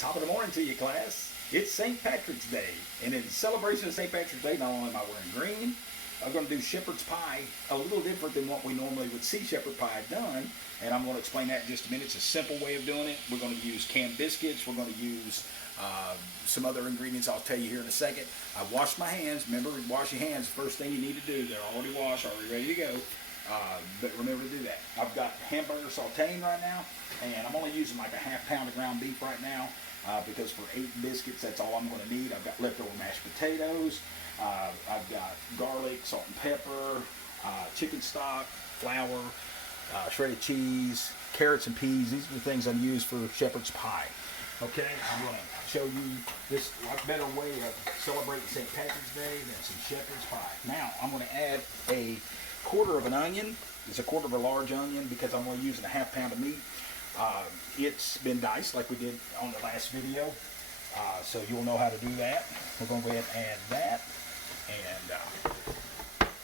Top of the morning to you, class. It's St. Patrick's Day, and in celebration of St. Patrick's Day, not only am I wearing green, I'm going to do shepherd's pie a little different than what we normally would see shepherd pie done, and I'm going to explain that in just a minute. It's a simple way of doing it. We're going to use canned biscuits. We're going to use some other ingredients I'll tell you here in a second. I washed my hands. Remember, wash your hands. First thing you need to do. They're already washed, already ready to go. But remember to do that. I've got hamburger sauteing right now, and I'm only using like a ½ pound of ground beef right now because for 8 biscuits, that's all I'm going to need. I've got leftover mashed potatoes. I've got garlic, salt and pepper, chicken stock, flour, shredded cheese, carrots and peas. These are the things I'm used for shepherd's pie. Okay, I'm going to show you this better way of celebrating St. Patrick's Day than some shepherd's pie. Now, I'm going to add a quarter of an onion. It's a quarter of a large onion because I'm only using a ½ pound of meat. It's been diced like we did on the last video, so you'll know how to do that. We're going to go ahead and add that, and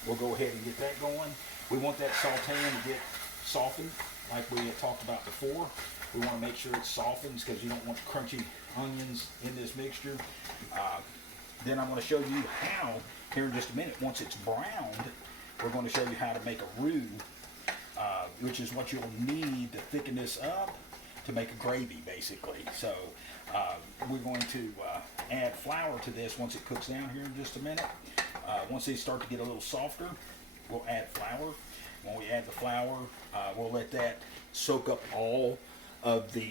we'll go ahead and get that going. We want that sauteing to get softened like we had talked about before. We want to make sure it softens because you don't want crunchy onions in this mixture. Then I'm going to show you how, here in just a minute, once it's browned, we're going to show you how to make a roux, which is what you'll need to thicken this up to make a gravy, basically. So we're going to add flour to this once it cooks down here in just a minute. Once they start to get a little softer, we'll add flour. When we add the flour, we'll let that soak up all of the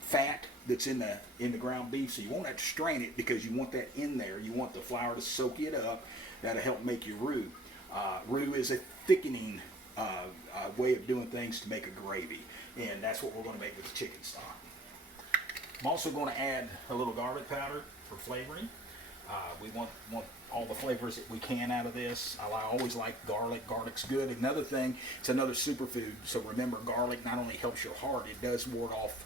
fat that's in the ground beef. So you won't have to strain it because you want that in there. You want the flour to soak it up. That'll help make your roux. Roux is a thickening way of doing things to make a gravy, and that's what we're going to make with the chicken stock. I'm also going to add a little garlic powder for flavoring. We want all the flavors that we can out of this. I always like garlic. Garlic's good. Another thing, it's another superfood. So remember, garlic not only helps your heart, it does ward off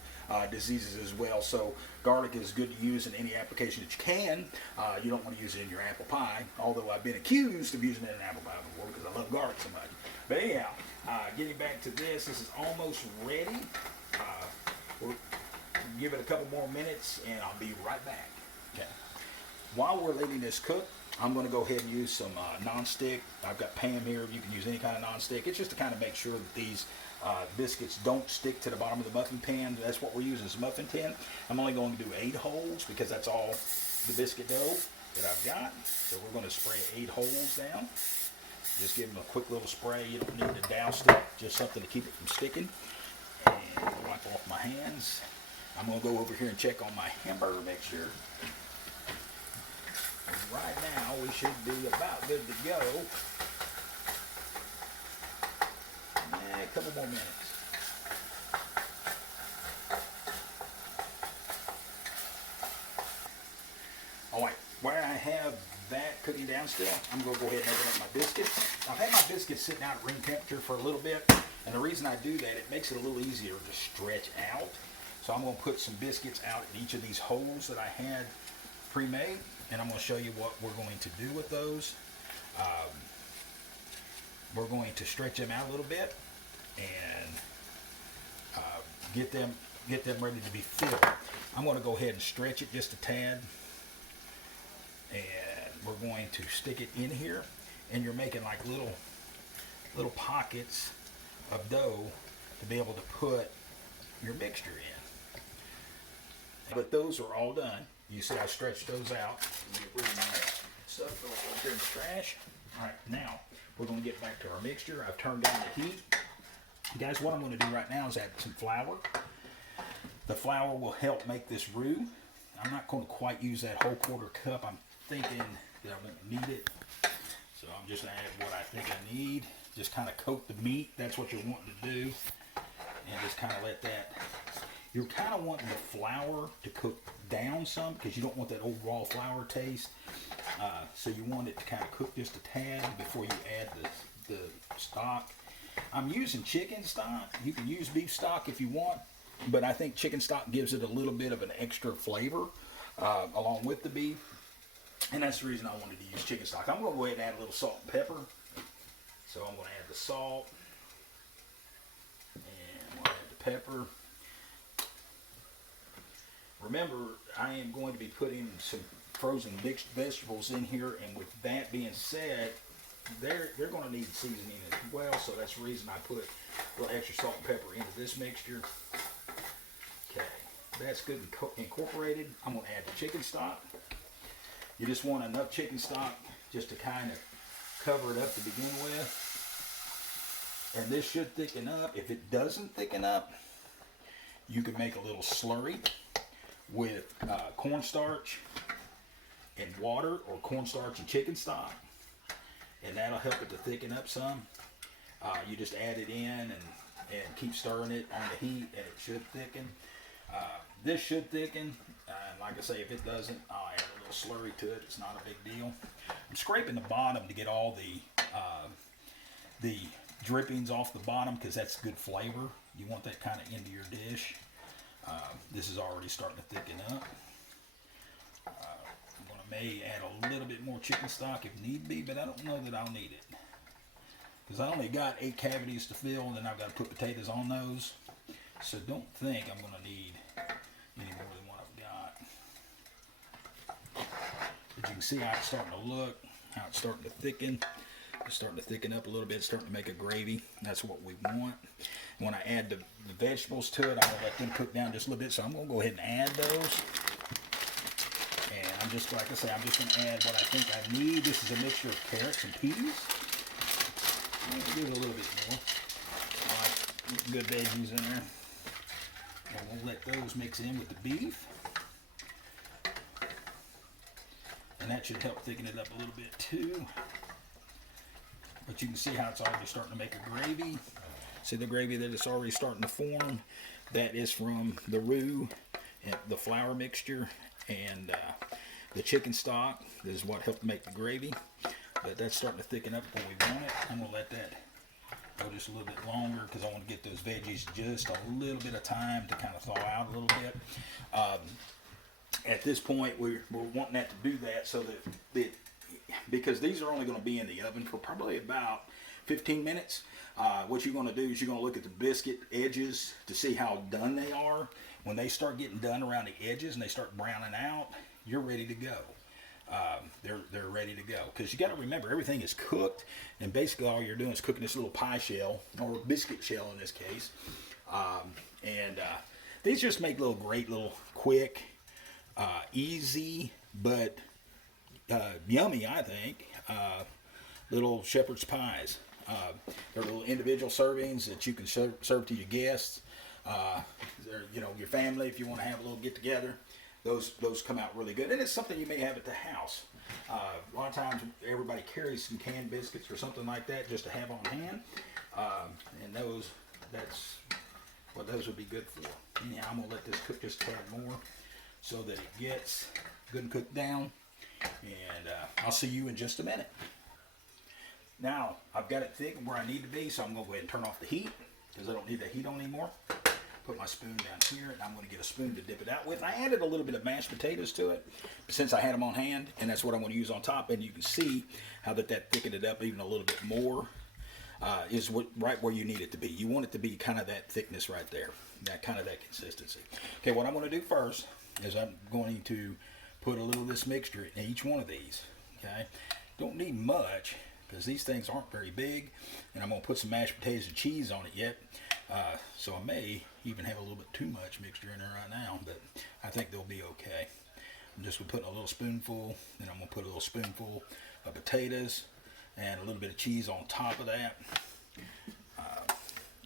diseases as well. So garlic is good to use in any application that you can. You don't want to use it in your apple pie, although I've been accused of using it in apple pie before because I love garlic so much. But anyhow, getting back to this is almost ready. We'll give it a couple more minutes and I'll be right back. Okay. While we're letting this cook, I'm going to go ahead and use some non-stick. I've got Pam here. You can use any kind of non-stick. It's just to kind of make sure that these biscuits don't stick to the bottom of the muffin pan. That's what we're using as a muffin tin. I'm only going to do 8 holes because that's all the biscuit dough that I've got. So we're going to spray 8 holes down. Just give them a quick little spray. You don't need to douse it. Just something to keep it from sticking. And wipe off my hands. I'm going to go over here and check on my hamburger mixture. Right now, we should be about good to go. A couple more minutes. All right, where I have that cooking down still, I'm going to go ahead and open up my biscuits. I've had my biscuits sitting out at room temperature for a little bit, and the reason I do that, it makes it a little easier to stretch out. So I'm going to put some biscuits out in each of these holes that I had pre-made, and I'm going to show you what we're going to do with those. We're going to stretch them out a little bit and get them ready to be filled. I'm going to go ahead and stretch it just a tad, and we're going to stick it in here, and you're making like little pockets of dough to be able to put your mixture in. But those are all done. You see I stretched those out. Get rid of my stuff over here in the trash. All right, now we're going to get back to our mixture. I've turned down the heat. Guys, what I'm going to do right now is add some flour. The flour will help make this roux. I'm not going to quite use that whole quarter cup. I'm thinking that I won't need it. So I'm just going to add what I think I need. Just kind of coat the meat. That's what you're wanting to do. And just kind of let that... You're kind of wanting the flour to cook down some because you don't want that old raw flour taste. So you want it to kind of cook just a tad before you add the stock. I'm using chicken stock. You can use beef stock if you want, but I think chicken stock gives it a little bit of an extra flavor along with the beef. And that's the reason I wanted to use chicken stock. I'm going to go ahead and add a little salt and pepper. So I'm going to add the salt. And we'll add the pepper. remember, I am going to be putting some frozen mixed vegetables in here, and with that being said, they're going to need seasoning as well, so that's the reason I put a little extra salt and pepper into this mixture. Okay, that's good and incorporated. I'm going to add the chicken stock. You just want enough chicken stock just to kind of cover it up to begin with. And this should thicken up. If it doesn't thicken up, you can make a little slurry with cornstarch and water, or cornstarch and chicken stock, and that'll help it to thicken up some. You just add it in and keep stirring it on the heat, and it should thicken. This should thicken. Like I say, if it doesn't, I'll add a little slurry to it. It's not a big deal. I'm scraping the bottom to get all the drippings off the bottom, because that's good flavor. You want that kind of into your dish. This is already starting to thicken up. I'm going to may add a little bit more chicken stock if need be, but I don't know that I'll need it, because I only got 8 cavities to fill, and then I've got to put potatoes on those. So don't think I'm going to need any more than what I've got. But you can see how it's starting to look, how it's starting to thicken. It's starting to thicken up a little bit. It's starting to make a gravy. That's what we want. When I add the vegetables to it, I'm going to let them cook down just a little bit. So I'm going to go ahead and add those. And I'm just, like I say, I'm just going to add what I think I need. This is a mixture of carrots and peas. I'm going to give it a little bit more. All right, good veggies in there. And we'll let those mix in with the beef. And that should help thicken it up a little bit too. But you can see how it's already starting to make a gravy. See the gravy that it's already starting to form? That is from the roux and the flour mixture and the chicken stock. This is what helped make the gravy. But that's starting to thicken up where we want it. I'm going to let that go just a little bit longer, because I want to get those veggies just a little bit of time to kind of thaw out a little bit. At this point, we're wanting that to do that so that because these are only going to be in the oven for probably about 15 minutes. What you're going to do is you're going to look at the biscuit edges to see how done they are. When they start getting done around the edges and they start browning out, you're ready to go. They're ready to go, because you got to remember, everything is cooked, and basically all you're doing is cooking this little pie shell, or biscuit shell in this case. These just make great little quick, easy, but yummy, I think, little shepherd's pies. They're little individual servings that you can serve to your guests, your family, if you want to have a little get together. Those come out really good, and it's something you may have at the house. A lot of times everybody carries some canned biscuits or something like that just to have on hand, and that's what those would be good for. Anyhow, I'm gonna let this cook just a tad more so that it gets good and cooked down, and I'll see you in just a minute. Now I've got it thick where I need to be, so I'm gonna go ahead and turn off the heat, because I don't need the heat on anymore. Put my spoon down here, and I'm going to get a spoon to dip it out with. I added a little bit of mashed potatoes to it since I had them on hand, and that's what I'm going to use on top. And you can see how that thickened it up even a little bit more. Is right where you need it to be. You want it to be kind of that thickness right there, that consistency. Okay, what I'm going to do first is I'm going to put a little of this mixture in each one of these. Okay, don't need much, because these things aren't very big, and I'm going to put some mashed potatoes and cheese on it yet. So I may even have a little bit too much mixture in there right now, but I think they'll be okay. I'm just going to put a little spoonful, and I'm going to put a little spoonful of potatoes and a little bit of cheese on top of that.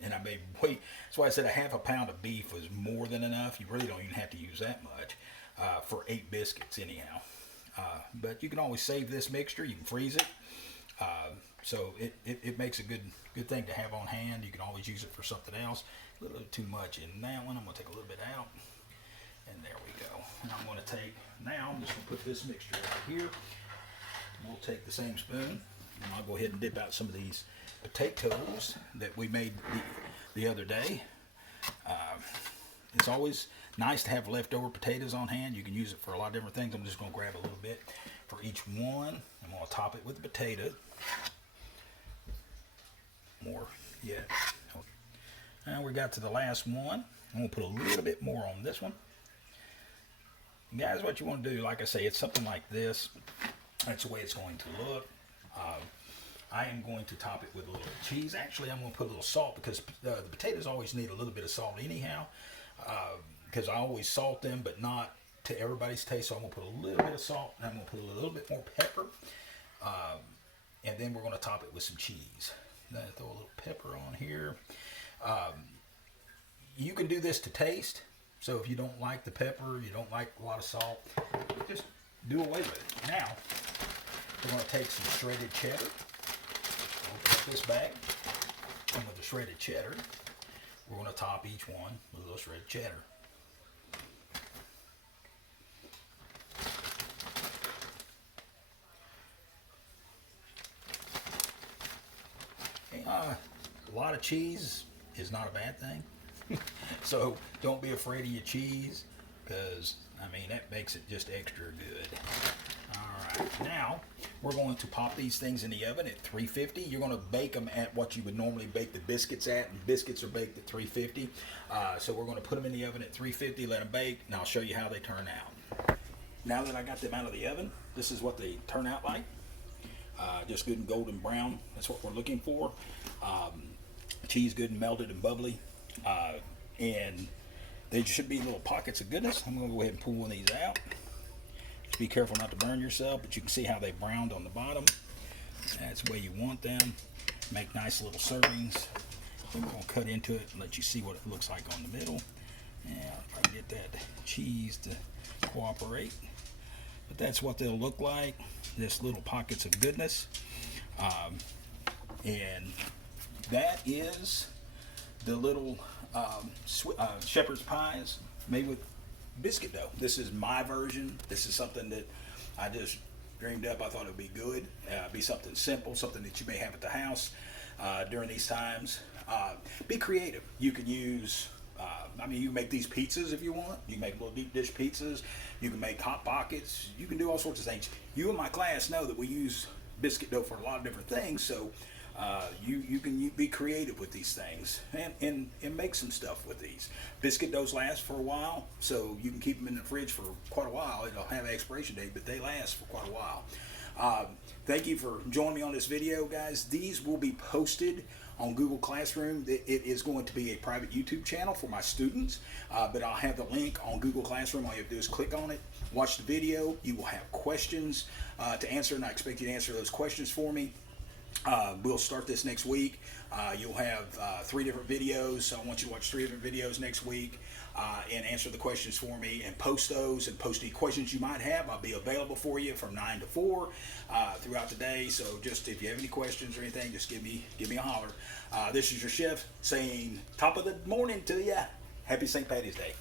And I may wait. That's why I said a half a pound of beef was more than enough. You really don't even have to use that much for 8 biscuits anyhow. But you can always save this mixture. You can freeze it. So it makes a good thing to have on hand. You can always use it for something else. A little bit too much in that one. I'm going to take a little bit out. And there we go. And I'm just going to put this mixture right here. We'll take the same spoon, and I'll go ahead and dip out some of these potatoes that we made the other day. It's always nice to have leftover potatoes on hand. You can use it for a lot of different things. I'm just going to grab a little bit for each one. I'm going to top it with the potato. More yet. Now we got to the last one. I'm going to put a little bit more on this one. Guys, what you want to do, like I say, it's something like this. That's the way it's going to look. I am going to top it with a little cheese. Actually, I'm going to put a little salt because the potatoes always need a little bit of salt anyhow. Because I always salt them, but not to everybody's taste. So I'm going to put a little bit of salt, and I'm going to put a little bit more pepper. And then we're going to top it with some cheese. Then throw a little pepper on here. You can do this to taste. So if you don't like the pepper, you don't like a lot of salt, just do away with it. Now, we're going to take some shredded cheddar. Open up this bag. And with the shredded cheddar, we're going to top each one with a little shredded cheddar. A lot of cheese is not a bad thing. So don't be afraid of your cheese, because I mean that makes it just extra good. Alright, now we're going to pop these things in the oven at 350. You're going to bake them at what you would normally bake the biscuits at, and biscuits are baked at 350. So we're going to put them in the oven at 350, let them bake, and I'll show you how they turn out. Now that I got them out of the oven, this is what they turn out like. Just good and golden brown. That's what we're looking for. Cheese good and melted and bubbly. And they should be little pockets of goodness. I'm going to go ahead and pull one of these out. Just be careful not to burn yourself, but you can see how they browned on the bottom. That's the way you want them. Make nice little servings. Then we're going to cut into it and let you see what it looks like on the middle. Now, if I can get that cheese to cooperate. But that's what they'll look like. Just little pockets of goodness. And that is the little shepherd's pies made with biscuit dough. This is my version. This is something that I just dreamed up. I thought it would be good. Be something simple, something that you may have at the house during these times. Be creative. You can use, I mean, you can make these pizzas if you want. You can make little deep dish pizzas. You can make hot pockets. You can do all sorts of things. You in my class know that we use biscuit dough for a lot of different things, so you can be creative with these things and make some stuff with these. Biscuit doughs last for a while, so you can keep them in the fridge for quite a while. It'll have an expiration date, but they last for quite a while. Thank you for joining me on this video, guys. These will be posted on Google Classroom. It is going to be a private YouTube channel for my students, but I'll have the link on Google Classroom. All you have to do is click on it, watch the video. You will have questions to answer, and I expect you to answer those questions for me. We'll start this next week. You'll have 3 different videos, so I want you to watch 3 different videos next week and answer the questions for me and post those and post any questions you might have. I'll be available for you from 9 to 4 throughout the day, so just if you have any questions or anything, just give me a holler. This is your chef saying top of the morning to you. Happy St. Patty's Day.